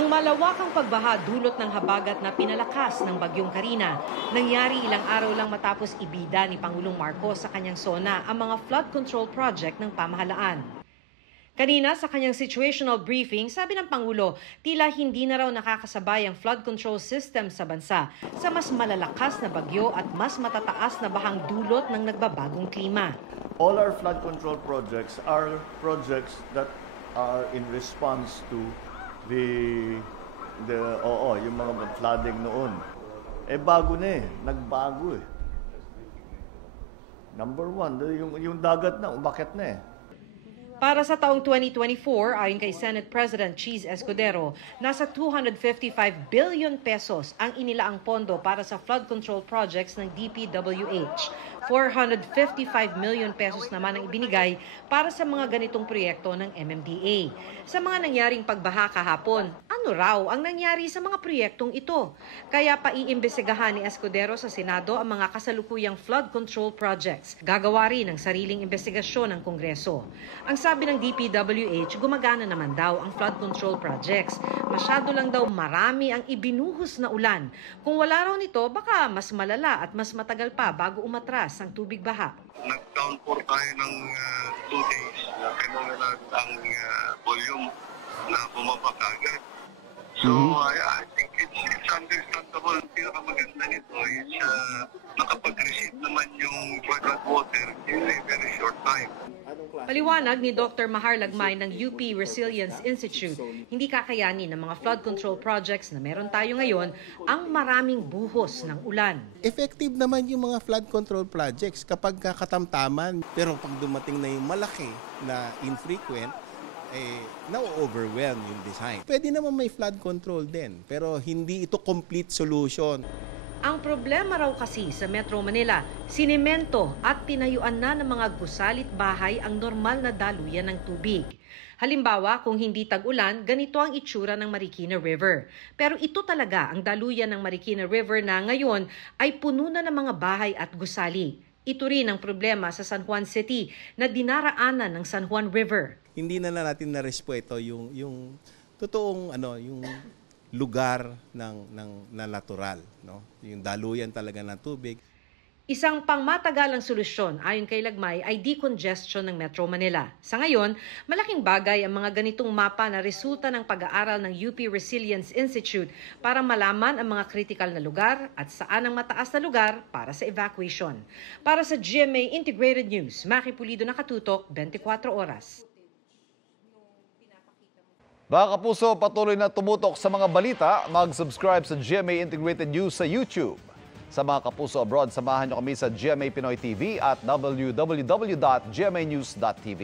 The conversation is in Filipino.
Ang malawakang pagbaha dulot ng habagat na pinalakas ng Bagyong Karina. Nangyari ilang araw lang matapos ibida ni Pangulong Marcos sa kanyang SONA ang mga flood control project ng pamahalaan. Kanina sa kanyang situational briefing, sabi ng Pangulo, tila hindi na raw nakakasabay ang flood control system sa bansa sa mas malalakas na bagyo at mas matataas na bahang dulot ng nagbabagong klima. All our flood control projects are projects that are in response to yung mga flooding noon. Bago na nagbago Number one, yung dagat na, umakyat na Para sa taong 2024, ayon kay Senate President Cheese Escudero, nasa 255 billion pesos ang inilaang pondo para sa flood control projects ng DPWH. 455 million pesos naman ang ibinigay para sa mga ganitong proyekto ng MMDA. Sa mga nangyaring pagbaha kahapon, ano raw ang nangyari sa mga proyektong ito? Kaya paiimbestigahan ni Escudero sa Senado ang mga kasalukuyang flood control projects. Gagawa rin ng sariling investigasyon ng Kongreso. Ang sabi ng DPWH, gumagana naman daw ang flood control projects. Masyado lang daw marami ang ibinuhos na ulan. Kung wala raw nito, baka mas malala at mas matagal pa bago umatras ang tubig baha. Nag-downpour tayo ng 2 days na pinula ang volume na bumaba agad. So I think it's understandable. Ang pinakamaganda nito is nakapag-receive naman yung flood water in a very short time. Paliwanag ni Dr. Mahar Lagmay ng UP Resilience Institute, hindi kakayanin ng mga flood control projects na meron tayo ngayon ang maraming buhos ng ulan. Effective naman yung mga flood control projects kapag katamtaman. Pero pag dumating na yung malaki na infrequent, na-overwhelm yung design. Pwede naman may flood control din, pero hindi ito complete solution. Ang problema raw kasi sa Metro Manila, sinemento at tinayuan na ng mga gusalit bahay ang normal na daluyan ng tubig. Halimbawa, kung hindi tag-ulan, ganito ang itsura ng Marikina River. Pero ito talaga ang daluyan ng Marikina River na ngayon ay puno na ng mga bahay at gusali. Ito rin ang problema sa San Juan City na dinaraanan ng San Juan River. Hindi na natin na-respeto yung totoong yung lugar na natural, no? Yung daluyan talaga ng tubig. Isang pangmatagalang solusyon ayon kay Lagmay ay decongestion ng Metro Manila. Sa ngayon, malaking bagay ang mga ganitong mapa na resulta ng pag-aaral ng UP Resilience Institute para malaman ang mga critical na lugar at saan ang mataas na lugar para sa evacuation. Para sa GMA Integrated News, Maki Pulido, nakatutok 24 oras. Mga kapuso, patuloy na tumutok sa mga balita. Mag-subscribe sa GMA Integrated News sa YouTube. Sa mga kapuso abroad, samahan niyo kami sa GMA Pinoy TV at www.gmanews.tv.